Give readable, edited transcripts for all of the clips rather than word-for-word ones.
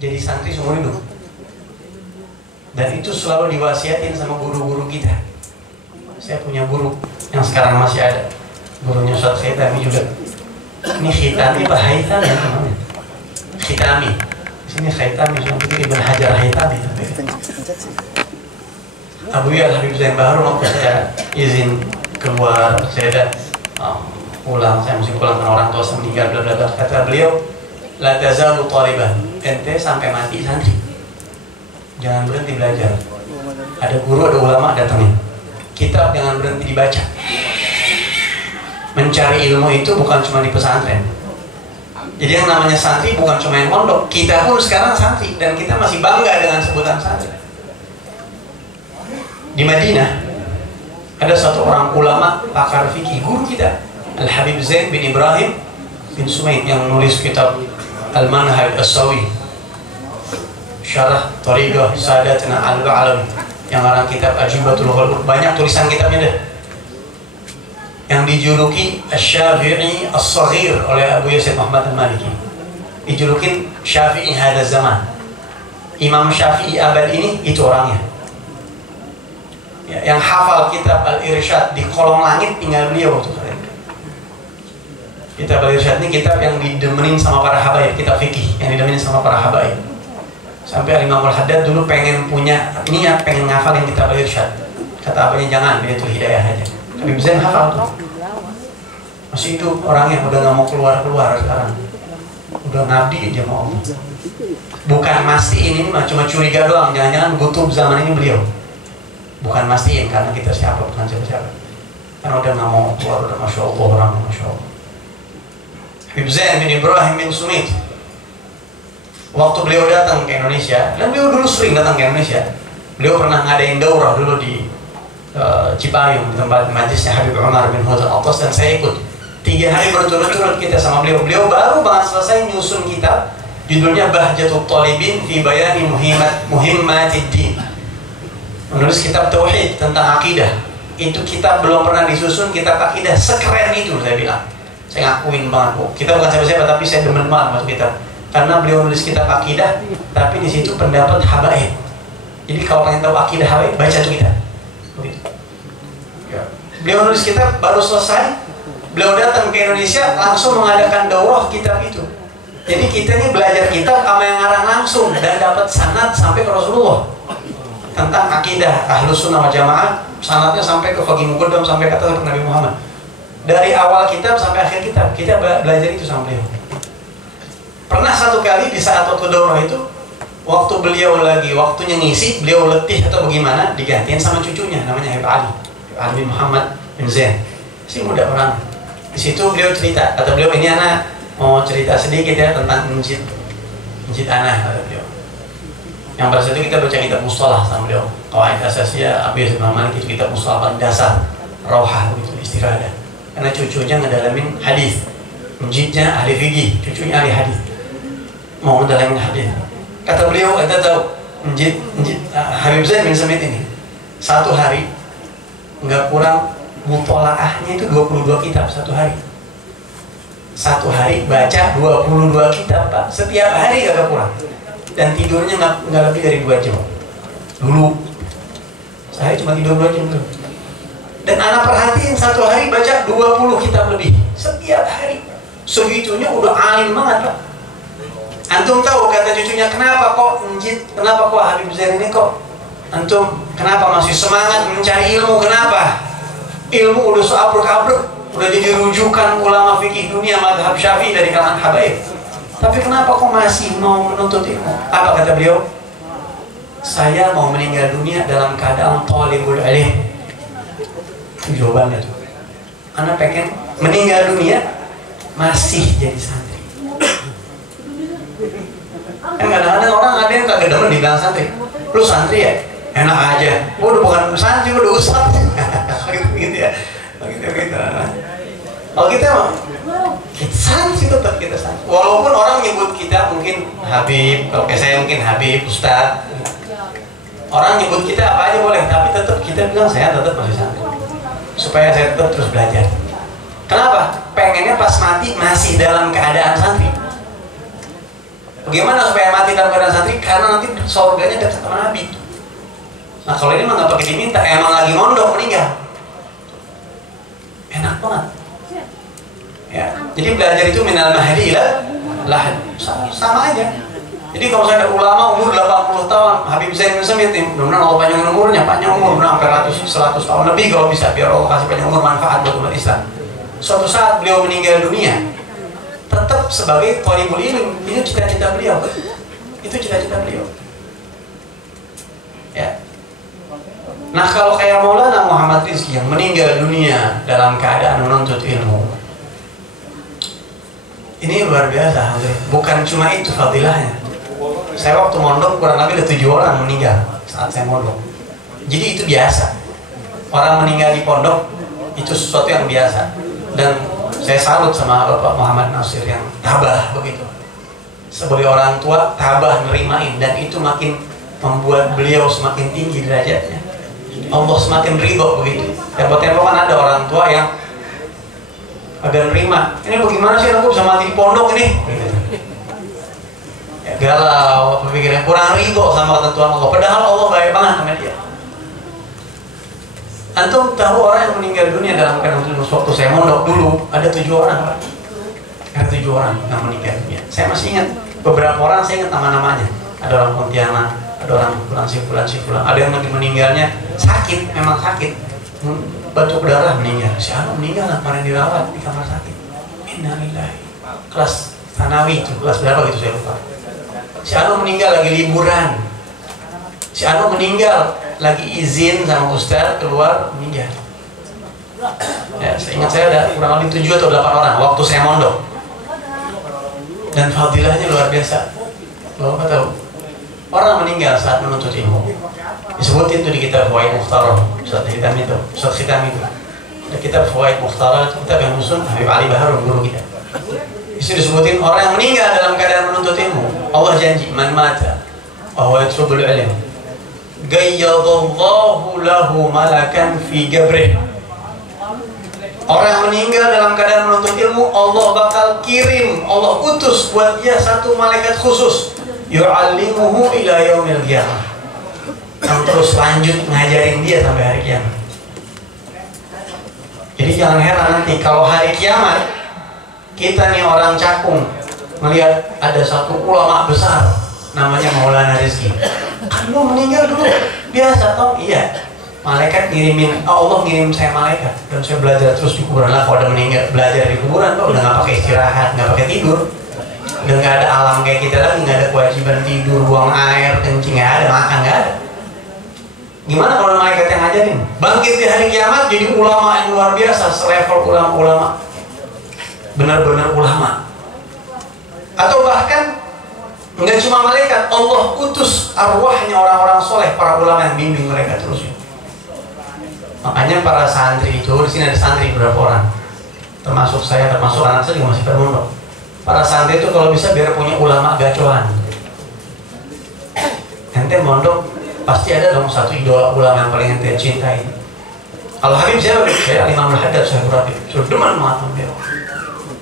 jadi santri seumur hidup. Dan itu selalu diwasiatin sama guru-guru kita. Saya punya guru yang sekarang masih ada, gurunya Ustaz Khitami juga. Ini Khitami Pak Haitami ya namanya. Khitami. Sini Khitami, seperti Ibn Hajar Haitami. Abu Yal Habib Zain Bahru, waktu saya izin keluar, saya ada pulang, saya mesti pulang karena orang tua saya meninggal, bla bla bla. Kata beliau, la tazalu thaliban, ente sampai mati santri, jangan berhenti belajar. Ada guru, ada ulama datangin, kitab jangan berhenti dibaca. Mencari ilmu itu bukan cuma di pesantren. Jadi yang namanya santri bukan cuma yang mondok, kita pun sekarang santri dan kita masih bangga dengan sebutan santri. Di Madinah ada satu orang ulama pakar fikih, guru kita, Al-Habib Zain bin Ibrahim bin Sumaid, yang nulis kitab Al-Manhaj As-Sawi, Syarah Thariqah Sadatina Al-Ba'alawi, yang orang kitab Ajibatul Ghulub, banyak tulisan kitabnya deh, yang dijuluki Asy-Syafi'i As-Saghir oleh Abu Yasir Muhammad Al-Maliki. Dijulukin Syafi'i Hada Zaman. Imam Syafi'i abad ini itu orangnya. Ya, yang hafal kitab Al-Irsyad di kolong langit tinggal beliau tuh. Kitab Al-Irsyad ini kitab yang didemenin sama para habaib, kitab fikih yang didemenin sama para habaib. Sampai Imam Al-Haddad dulu pengen punya niat, pengen ngafalin kitab Al-Irsyad. Kata apanya, jangan, dia tuh hidayah aja. Habib Zain hafal tuh. Masih hidup orangnya, udah gak mau keluar sekarang. Udah ngabdi aja mau Allah. Bukan mastiin, ini mah cuma curiga doang, jangan-jangan Qutb zaman ini beliau. Bukan mastiin karena kita siapa, bukan siapa-siapa. Karena udah gak mau keluar, udah Masya Allah orang, Masya Allah. Habib Zain bin Ibrahim bin Sumaid, waktu beliau datang ke Indonesia, dan beliau dulu sering datang ke Indonesia, beliau pernah ngadain daurah dulu di Cipayung, di tempat majlisnya Habib Umar bin Huzal Atas, dan saya ikut 3 hari berturut-turut kita sama beliau. Beliau baru banget selesai nyusun kitab judulnya Bahjatul Talibin fi Bayani Muhimmatid Din, menulis kitab tauhid tentang akidah. Itu kitab belum pernah disusun, kitab akidah sekeren itu, saya bilang. Saya ngakuin banget, kok. Kita bukan siapa-siapa, tapi saya demen banget masuk kitab. Karena beliau nulis kitab akidah, tapi di situ pendapat habaib. Jadi kalau pengen tahu akidah habaib, baca tuh kitab. Begitu. Ya. Beliau nulis kitab baru selesai, beliau datang ke Indonesia langsung mengadakan daurah kitab itu. Jadi kita ini belajar kitab sama yang ngarang langsung dan dapat sanad sampai ke Rasulullah tentang akidah Ahlus Sunnah wal Jamaah, sanadnya sampai ke Faqih Muqaddam, sampai kata Nabi Muhammad. Dari awal kitab sampai akhir kitab kita belajar itu sama beliau. Pernah satu kali di saat waktu daurah itu, waktu beliau lagi waktunya ngisi, beliau letih atau bagaimana, digantiin sama cucunya namanya Habib Ali, Ali bin Muhammad bin Zain, si muda orang. Di situ beliau cerita, kata beliau, ini anak mau cerita sedikit ya tentang masjid anak, kata beliau. Yang pada saat itu kita baca kitab mustalah sama beliau, Qawaid Asasiyah Abu Yasir Muhammad, itu kitab mustalah paling dasar, rauhah gitu, istirahat. Karena cucunya ngedalamin hadis, masjidnya ahli fikih, cucunya ahli hadis, mau ngedalamin hadis. Kata beliau, kita tahu masjid Habib Zain bin Sumaid ini satu hari nggak kurang mutolaahnya itu 22 kitab satu hari. Satu hari baca 22 kitab, Pak. Setiap hari gak kurang. Dan tidurnya nggak lebih dari 2 jam. Dulu saya cuma tidur 2 jam tuh. Dan anak perhatiin satu hari baca 20 kitab lebih setiap hari. Segitunya udah alim banget, Pak. Antum tahu kata cucunya, kenapa kok Habib Zain ini kok antum kenapa masih semangat mencari ilmu, kenapa? Ilmu udah seabrek-abrek, udah jadi rujukan ulama fikih dunia mazhab Syafi'i dari kalangan habaib. Tapi kenapa kok masih mau menuntut ilmu? Apa kata beliau? Saya mau meninggal dunia dalam keadaan thalibul ilm. Itu jawabannya tuh. Anak pengen meninggal dunia masih jadi santri. Kan kadang-kadang orang ada yang kagak demen dibilang santri. Lu santri ya? Enak aja. Udah bukan santri, udah ustaz. Gitu ya. Gitu. Kalau kita mah santri, tetap kita santri. Walaupun orang nyebut kita mungkin Habib, kalau kayak saya mungkin Habib, Ustaz. Orang nyebut kita apa aja boleh, tapi tetap kita bilang saya tetap masih santri. Supaya saya tetap terus belajar. Kenapa? Pengennya pas mati masih dalam keadaan santri. Bagaimana supaya mati dalam keadaan santri? Karena nanti surganya dekat sama Nabi. Nah kalau ini mah nggak pakai diminta, emang lagi mondok meninggal, enak banget. Ya, jadi belajar itu minal mahdi ila lahad, sama aja. Jadi kalau saya ada ulama umur 80 tahun, Habib Zain bin Samit, mudah-mudahan Allah panjangin umurnya, panjang umur, sampai 100 tahun lebih kalau bisa, biar Allah kasih panjang umur, manfaat buat umat Islam. Suatu saat beliau meninggal dunia, tetap sebagai thalibul ilm, itu cita-cita beliau, itu cita-cita beliau. Ya. Nah kalau kayak Maulana Muhammad Rizki yang meninggal dunia dalam keadaan menuntut ilmu, ini luar biasa. Bukan cuma itu fadilahnya. Saya waktu mondok kurang lebih ada 7 orang meninggal saat saya mondok. Jadi itu biasa. Orang meninggal di pondok itu sesuatu yang biasa. Dan saya salut sama Bapak Muhammad Nasir yang tabah begitu. Sebagai orang tua tabah nerimain, dan itu makin membuat beliau semakin tinggi derajatnya. Allah semakin ridho begitu. Tempo-tempo kan ada orang tua yang agak nerima. Ini bagaimana sih aku bisa mati di pondok ini? Gitu. Ya, galau, pemikiran kurang ridho sama ketentuan Allah. Padahal Allah baik banget sama dia. Antum tahu orang yang meninggal dunia dalam keadaan waktu saya mondok dulu ada 7 orang. Ada 7 orang yang meninggal dunia. Saya masih ingat beberapa orang, saya ingat nama-namanya. Ada orang Pontianak, ada orang Fulan, ada yang meninggalnya sakit, memang sakit, batuk darah meninggal. Si Anu meninggal kemarin dirawat di kamar sakit. Innalillahi. Kelas Tanawi itu, kelas berapa gitu saya lupa. Si Anu meninggal lagi liburan. Si Anu meninggal lagi izin sama Ustaz keluar, meninggal. Ya, seingat saya ada kurang lebih 7 atau 8 orang waktu saya mondok. Dan fadilahnya luar biasa. Bapak tahu? Orang meninggal saat menuntut ilmu. Disebutin itu di kitab Fawaid Mukhtarah. Ustaz Hitam itu. Ada kitab Fawaid Mukhtarah, kitab yang musun Habib Ali Baharun, guru kita. Itu disebutin orang yang meninggal dalam keadaan menuntut ilmu. Allah janji, man mata wa huwa yatlubul ilm, gayyadallahu lahu malakan fi gabrih. Orang yang meninggal dalam keadaan menuntut ilmu, Allah bakal kirim, Allah utus buat dia satu malaikat khusus, yu'allimuhu ila yaumil qiyamah, yang terus lanjut ngajarin dia sampai hari kiamat. Jadi jangan heran nanti kalau hari kiamat kita nih orang Cakung melihat ada satu ulama besar namanya Maulana Rizki. Kan lu meninggal dulu biasa toh? Iya. Malaikat ngirimin, Allah ngirim saya malaikat dan saya belajar terus di kuburan. Lah kalau udah meninggal belajar di kuburan tuh udah nggak pakai istirahat, nggak pakai tidur, udah nggak ada alam kayak kita lagi, nggak ada kewajiban tidur, buang air, kencing nggak ada, makan nggak ada. Gimana kalau malaikat yang ngajarin? Bangkit di hari kiamat jadi ulama yang luar biasa, selevel ulama-ulama, benar-benar ulama. Atau bahkan nggak cuma malaikat, Allah utus arwahnya orang-orang soleh, para ulama yang bimbing mereka terus. Makanya para santri itu, di sini ada santri berapa orang, termasuk saya, termasuk anak saya juga masih bermondok. Para santri itu kalau bisa biar punya ulama gacoan. Ente mondok pasti ada dong satu idola ulama yang paling ente cintai. Al-Habib siapa? Saya Imam Al-Haddad Syahrabi. Sudah demen banget beliau.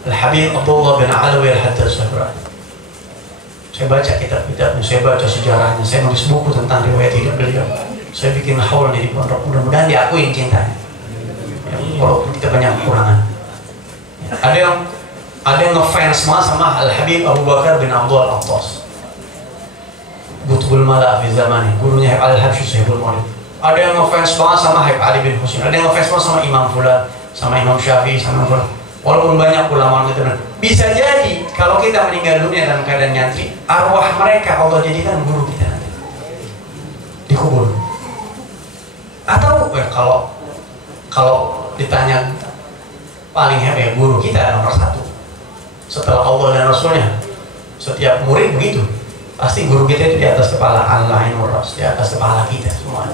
Al-Habib Abdullah bin Alawi Al-Haddad Syahrabi. Saya baca kitab-kitabnya, saya baca sejarahnya, saya nulis buku tentang riwayat hidup beliau. Saya bikin haul di pondok, mudah-mudahan diakuin cintanya. Ya, walaupun kita banyak kekurangan. Ya, ada yang ngefans semua sama Al-Habib Abu Bakar bin Abdul Al-Attas. Qutbul Mala fi zamani, gurunya Al-Habsyi Sahibul Maulid. Ada yang ngefans banget sama Habib Ali bin Husain. Ada yang ngefans banget sama Imam Fulan, sama Imam Syafi'i, sama Fulan. Walaupun banyak ulama kita bisa jadi kalau kita meninggal dunia dalam keadaan nyantri, arwah mereka Allah jadikan guru kita nanti dikubur. Atau kalau ditanya paling hebat ya guru kita nomor 1 setelah Allah dan Rasulnya. Setiap murid begitu, pasti guru kita itu di atas kepala, Allah yang meras di atas kepala kita semua.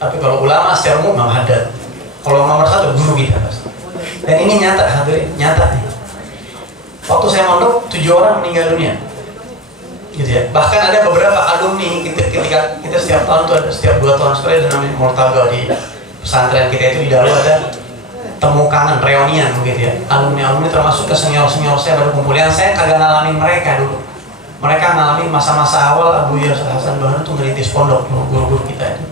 Tapi kalau ulama secara umum Imam Haddad, kalau nomor 1 guru kita pasti. Dan ini nyata, hadirin, nyata nih. Waktu saya mondok 7 orang meninggal dunia, gitu ya. Bahkan ada beberapa alumni ketika kita setiap tahun tuh ada, setiap 2 tahun sekali ada namanya Murtaga di pesantren kita itu, di dalam ada temu kangen, reunian begitu ya. Alumni termasuk ke senior saya baru kumpul, yang saya kagak ngalamin mereka dulu. Mereka ngalamin masa-masa awal Abu Yusuf Hasan Bahru itu ngerintis pondok, guru-guru kita itu.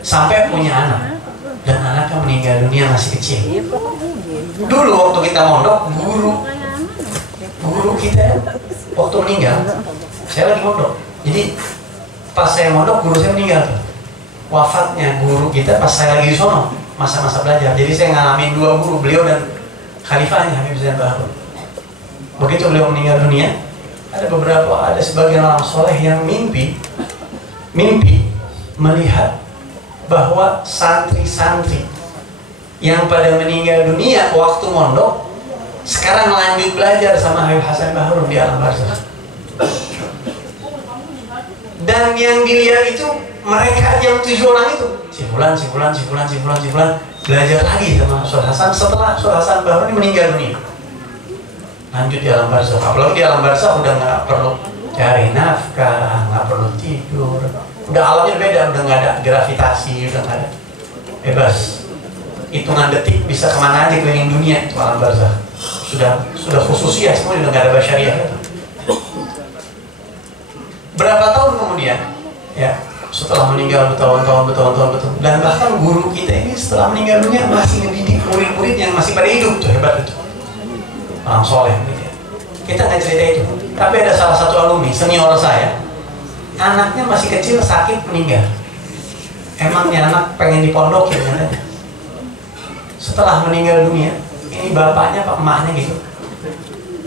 Sampai punya anak, dan anaknya meninggal dunia masih kecil. Dulu waktu kita mondok, guru kita waktu meninggal, saya lagi mondok. Jadi pas saya mondok, guru saya meninggal tuh. Wafatnya guru kita pas saya lagi di sono, masa-masa belajar. Jadi saya ngalamin dua guru, beliau dan khalifahnya Habib Zain Bahru. Begitu beliau meninggal dunia, ada sebagian orang soleh yang mimpi melihat bahwa santri-santri yang pada meninggal dunia waktu mondok sekarang lanjut belajar sama Habib Hasan Bahru di alam barzakh. Dan yang dilihat itu mereka yang 7 orang itu si fulan belajar lagi sama Ustaz Hasan setelah Ustaz Hasan Bahru ini meninggal dunia. Lanjut di alam barzakh. Apalagi di alam barzakh udah nggak perlu cari nafkah, nggak perlu tidur, udah alamnya beda, udah nggak ada gravitasi, udah nggak ada, bebas, hitungan detik bisa kemana aja keliling dunia. Itu alam barzakh sudah khususiah semua, udah nggak ada basyariah gitu. Berapa tahun kemudian ya setelah meninggal bertahun-tahun, dan bahkan guru kita ini setelah meninggal dunia masih ngedidik murid-murid yang masih pada hidup tuh, hebat itu. Orang soleh gitu ya. Kita nggak cerita itu, tapi ada salah satu alumni senior saya, anaknya masih kecil sakit meninggal. Emangnya anak pengen dipondokin katanya. Setelah meninggal dunia, ini bapaknya pak emaknya gitu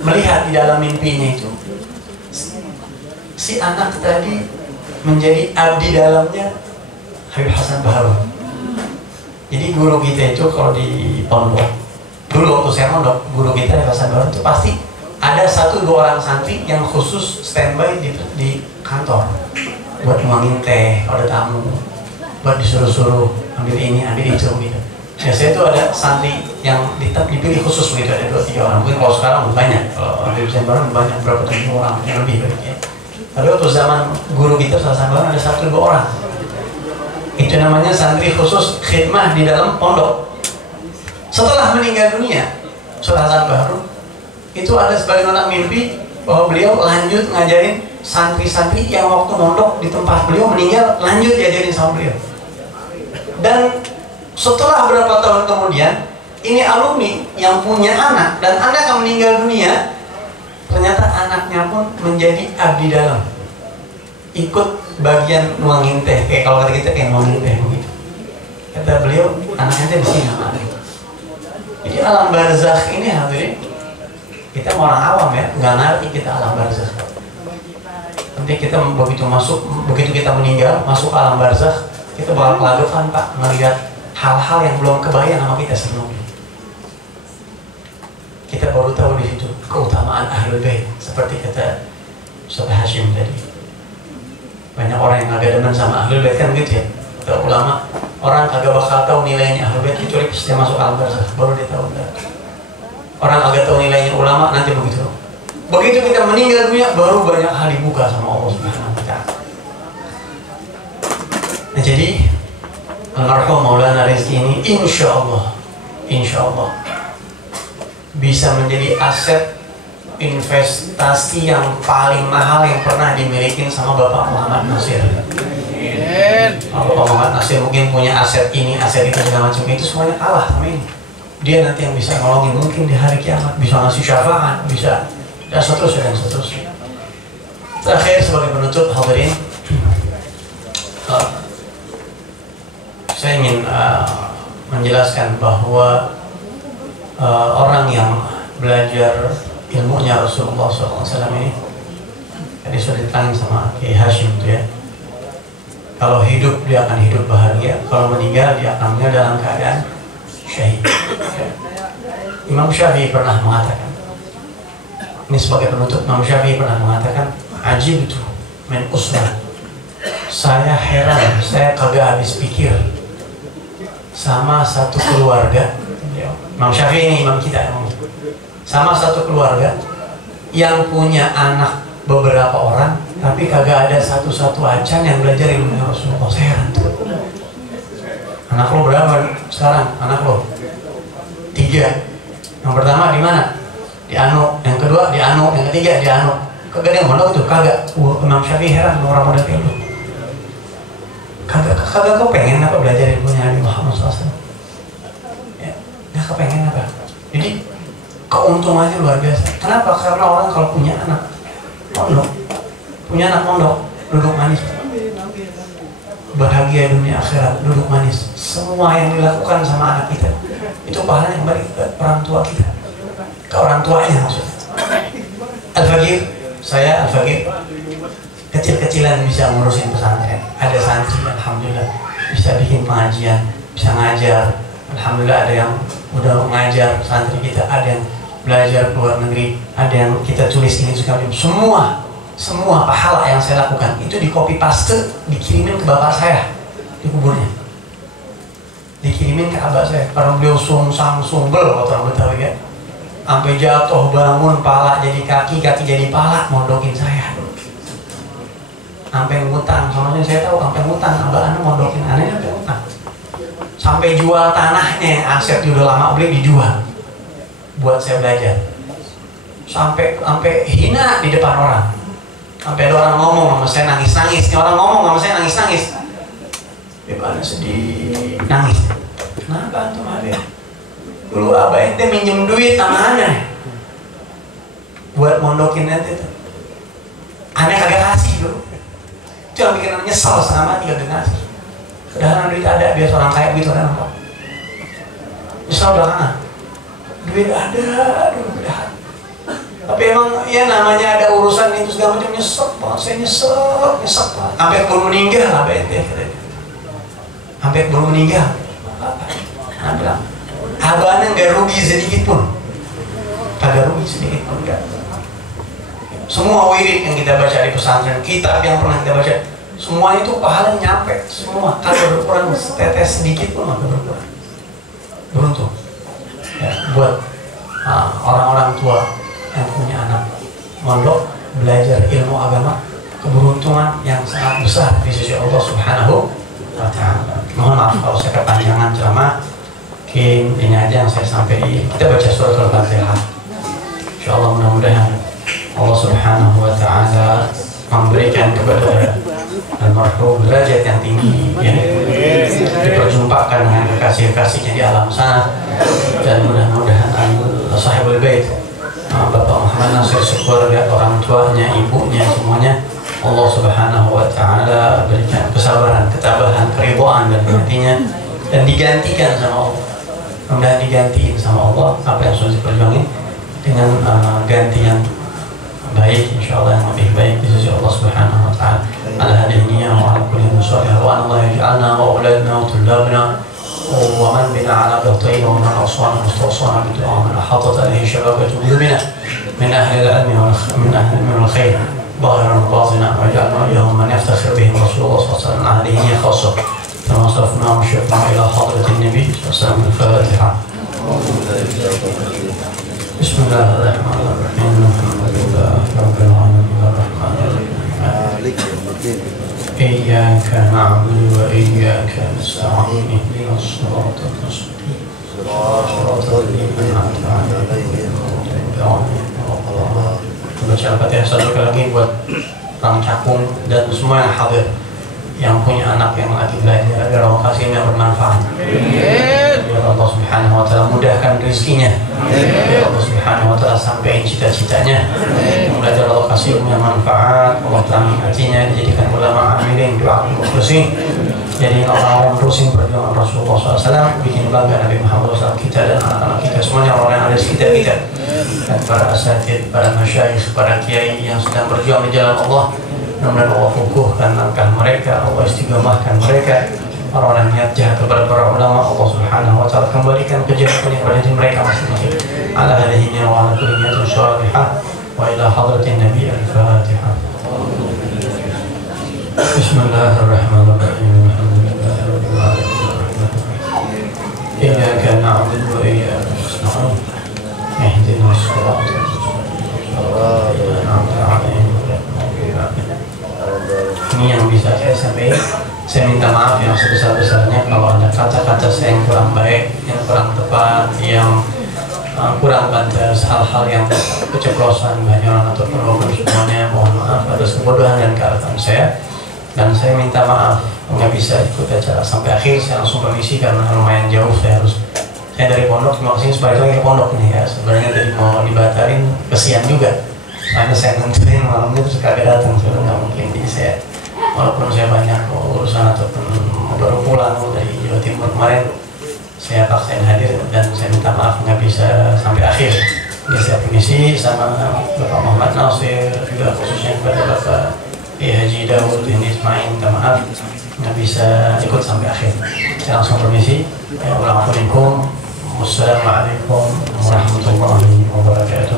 melihat di dalam mimpinya itu si anak tadi menjadi abdi dalamnya Habib Hasan Bahru. Jadi guru kita itu kalau di pondok dulu waktu saya mondok, guru kita di Hasan Bahru itu pasti ada 1-2 orang santri yang khusus standby di kantor buat nuangin teh kalau ada tamu, buat disuruh-suruh ambil ini, ambil itu gitu. Biasanya itu ada santri yang dipilih khusus gitu, ada 2-3 orang. Mungkin kalau sekarang banyak, kalau di Hasan Bahru banyak, berapa 7 orang yang lebih banyak. Tapi waktu zaman guru kita Hasan Bahru ada 1-2 orang. Itu namanya santri khusus khidmah di dalam pondok. Setelah meninggal dunia Ustaz Hasan Bahru, itu ada sebagian anak mimpi bahwa beliau lanjut ngajarin santri-santri yang waktu mondok di tempat beliau meninggal, lanjut diajarin sama beliau. Dan setelah beberapa tahun kemudian, ini alumni yang punya anak, dan anak yang meninggal dunia, ternyata anaknya pun menjadi abdi dalam, ikut bagian nuangin teh, kayak kalau kata kita kayak nuangin teh begitu. Kata beliau, anaknya di sini namanya. Jadi alam barzakh ini hadirin, kita orang awam ya, nggak ngerti kita alam barzakh. Nanti kita begitu kita meninggal, masuk ke alam barzakh, kita bakal kelagetan pak, melihat hal-hal yang belum kebayang sama kita sebelumnya. Kita baru tahu di situ keutamaan Ahlul Bait, seperti kata Ustaz Hashim tadi. Banyak orang yang agak demen sama Ahlul Bait kan gitu ya. Kata ulama, orang kagak bakal tahu nilainya Ahlul Bait kecuali pas dia masuk alam barzakh, baru dia tahu. Orang agak tahu nilainya ulama nanti begitu. Begitu kita meninggal dunia, baru banyak hal dibuka sama Allah Subhanahu wa Ta'ala. Nah jadi almarhum Maulana Rizki ini insya Allah bisa menjadi aset investasi yang paling mahal yang pernah dimiliki sama Bapak Muhammad Nasir. Bapak Muhammad Nasir mungkin punya aset ini, aset itu, segala macam, itu semuanya kalah sama ini. Dia nanti yang bisa nolongin mungkin di hari kiamat, bisa ngasih syafaat, bisa, dan seterusnya. Terakhir sebagai penutup hadirin, saya ingin menjelaskan bahwa orang yang belajar ilmunya Rasulullah SAW ini, tadi sudah ditanya sama Kiai Hashim itu ya, kalau hidup dia akan hidup bahagia, kalau meninggal dia akan meninggal dalam keadaan syahid. Imam Syafi'i pernah mengatakan, ini sebagai penutup, Imam Syafi'i pernah mengatakan, ajib itu min usman, saya heran, saya kagak habis pikir sama satu keluarga. Imam Syafi'i ini imam kita, sama satu keluarga yang punya anak beberapa orang, tapi kagak ada satu-satu acan yang belajar ilmu Rasulullah. Saya heran tuh. Anak lo berapa sekarang? Anak lo 3. Yang pertama di mana? Di Anu. Yang kedua di Anu. Yang ketiga di Anu. kagak ada yang mondok tuh, kagak. Wah, Imam Syafi'i heran orang model kayak lu. Kagak kau pengen apa belajar ilmunya Nabi Muhammad SAW? Ya, nggak kepengen apa? Jadi keuntungannya luar biasa. Kenapa? Karena orang kalau punya anak mondok, duduk manis, bahagia dunia akhirat, duduk manis. Semua yang dilakukan sama anak kita itu pahala yang balik ke orang tua kita, ke orang tuanya maksudnya. Al-Faqir, saya Al-Faqir kecil-kecilan bisa ngurusin pesantren. Ada santri, alhamdulillah bisa bikin pengajian, bisa ngajar. Alhamdulillah ada yang udah ngajar santri kita, ada yang belajar ke luar negeri, ada yang kita tulis ini juga. Semua pahala yang saya lakukan itu di copy paste, dikirimin ke bapak saya di kuburnya, dikirimin ke abah saya. Karena beliau sungsang sumbel kata orang Betawi ya, sampai jatuh bangun, pala jadi kaki jadi pala, mondokin saya. Sampai ngutang, soalnya saya tahu sampai ngutang, abah anu mondokin aneh sampai ngutang. Sampai jual tanahnya, aset udah lama beli dijual buat saya belajar. Sampai hina di depan orang. Sampai ada orang ngomong sama saya nangis-nangis. Ini orang ngomong sama saya nangis-nangis. Bagaimana sedih, nangis. Kenapa antum Habib? Dulu abah ente minjem duit sama aneh buat mondokin ente tuh. Aneh kagak kasih dulu. Itu yang bikin aneh nyesel setengah mati kagak ngasih. Padahal duit ada, biasa orang kaya begitu kan apa? Nyesel belakangan. Duit ada, aduh udah. Tapi emang ya namanya ada urusan itu segala macam, nyesek banget, saya nyesek banget. Sampai baru meninggal lah ente katanya. Sampai baru meninggal. Nah bilang, abahnya nggak rugi sedikit pun. Kagak rugi sedikit pun enggak. Semua wirid yang kita baca di pesantren, kitab yang pernah kita baca, semua itu pahala nyampe, semua kagak berkurang setetes sedikit pun kagak berkurang. Beruntung ya, buat orang-orang tua yang punya anak mondok belajar ilmu agama, keberuntungan yang sangat besar di sisi Allah Subhanahu wa Ta'ala. Mohon maaf kalau saya kepanjangan ceramah, mungkin ini aja yang saya sampaikan. Kita baca surat Al-Fatihah. Insyaallah mudah-mudahan Allah Subhanahu wa Ta'ala memberikan kepada almarhum derajat yang tinggi, ya, diperjumpakan dengan kekasih-kasihnya di alam sana, dan mudah-mudahan sahibul bait, Bapak Muhammad Nasir sekeluarga, orang tuanya, ibunya, semuanya Allah Subhanahu wa Ta'ala berikan kesabaran, ketabahan, keridhaan dan hatinya, dan digantikan sama Allah. Mudah digantiin sama Allah apa yang sudah diperjuangin dengan ganti yang baik, insyaallah yang lebih baik di sisi Allah Subhanahu wa Ta'ala. Ala hadhihi wa ala kulli musalih wa Allah yaj'alna wa auladna wa tullabna wa man bina ala qatayna wa man awsana mustawsana bi du'a man ahatat alayhi shababatu qulubina min ahli al-'ilmi wa min ahli al-khair ظاهرا وباطنا واجعلنا اياهم من يفتخر بهم رسول الله صلى الله عليه وسلم. هذه هي خاصه كما صرفنا وشفنا الى حضره النبي صلى الله عليه وسلم. الفاتحه. بسم الله الرحمن الرحيم. الحمد لله رب العالمين الرحمن الرحيم مالك يوم الدين إياك نعبد وإياك نستعين اهدنا الصراط المستقيم صراط الذين أنعمت عليهم Baca Al-Fatihah satu lagi buat orang Cakung dan semua yang hadir yang punya anak yang lagi belajar, agar lokasinya bermanfaat. Biar Allah Subhanahu wa Ta'ala mudahkan rezekinya. Biar Allah Subhanahu wa Ta'ala sampaikan cita-citanya. Belajar lokasi yang manfaat, Allah terangi hatinya, dijadikan ulama amilin, doa mukhlisin. Jadi orang-orang terusin perjuangan Rasulullah SAW, bikin bangga Nabi Muhammad SAW, kita dan anak-anak kita semuanya, orang yang ada di sekitar kita, dan para asatid, para masyayikh, para kiai yang sedang berjuang di jalan Allah. Mudah-mudahan Allah fukuhkan langkah mereka, Allah istiqamahkan mereka. Orang-orang niat jahat kepada para ulama, Allah Subhanahu wa Ta'ala kembalikan kejahatan kepada diri mereka masing-masing. Ala hadhihi wa ala kulli niyatin shalihah wa ila hadratin Nabi al-Fatihah. Bismillahirrahmanirrahim. Alhamdulillahirabbil alamin. Iyyaka na'budu wa iyyaka nasta'in. Ihdinas siratal mustaqim. Ini yang bisa saya sampaikan. Saya minta maaf yang sebesar-besarnya kalau ada kata-kata saya yang kurang baik, yang kurang tepat, yang kurang pantas, hal-hal yang keceplosan banyak orang atau perlu semuanya, mohon maaf atas kebodohan dan kealapan saya, dan saya minta maaf nggak bisa ikut acara sampai akhir. Saya langsung permisi karena lumayan jauh, saya dari pondok mau kesini sebalik lagi ke pondok nih ya. Sebenarnya dari mau dibatalin kesian juga, karena saya nentuin malamnya terus kagak datang, sebenarnya nggak mungkin. Jadi saya walaupun saya banyak urusan ataupun baru pulang dari Jawa Timur kemarin, saya paksain hadir dan saya minta maaf nggak bisa sampai akhir. Jadi saya permisi sama Bapak Muhammad Nasir, juga khususnya kepada Bapak Haji Daud ini Ismail, minta maaf nggak bisa ikut sampai akhir. Saya langsung permisi. Assalamualaikum warahmatullahi wabarakatuh.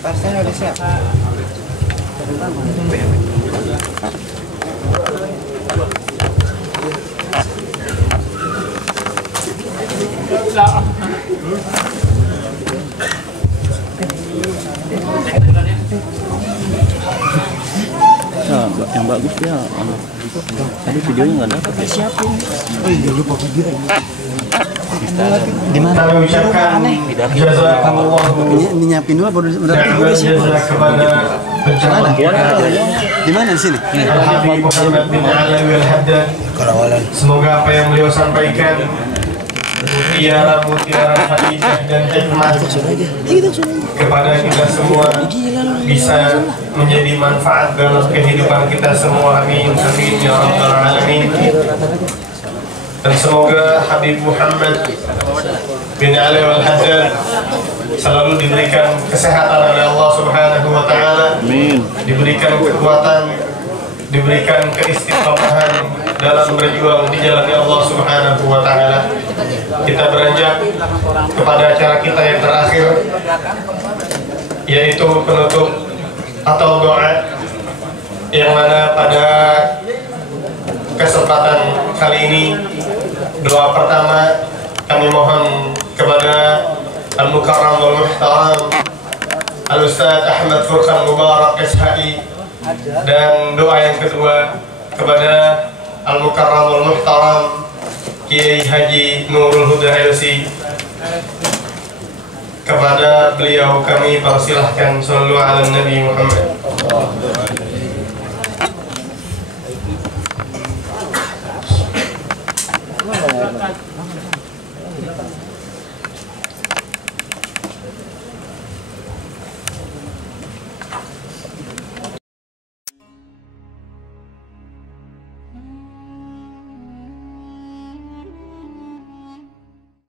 Pasnya udah siap. Nah, yang bagus ya, tadi videonya nggak ada. Siapin. Oh iya, lupa video. Di mana? Kami ucapkan jazakallah. Ini nyiapin dulu baru kepada bencana. Di mana di sini? Al-Habib Muhammad bin Alawi Al-Haddad. Semoga apa yang beliau sampaikan mutiara hadiah dan hikmah kepada kita semua bisa menjadi manfaat dalam kehidupan kita semua. Amin amin ya rabbal alamin. Dan semoga Habib Muhammad bin Ali Al-Haddad selalu diberikan kesehatan oleh Allah Subhanahu wa taala. Amin. Diberikan kekuatan, diberikan keistiqomahan dalam berjuang di jalan Allah Subhanahu wa taala. Kita beranjak kepada acara kita yang terakhir, yaitu penutup atau doa, yang mana pada kesempatan kali ini doa pertama kami mohon kepada Al-Mukarram wal Muhtaram Al-Ustaz Ahmad Furqan Mubarak SHI, dan doa yang kedua kepada Al-Mukarram wal Muhtaram Kiai Haji Nurul Huda LC. Kepada beliau kami persilahkan sallu ala Nabi Muhammad.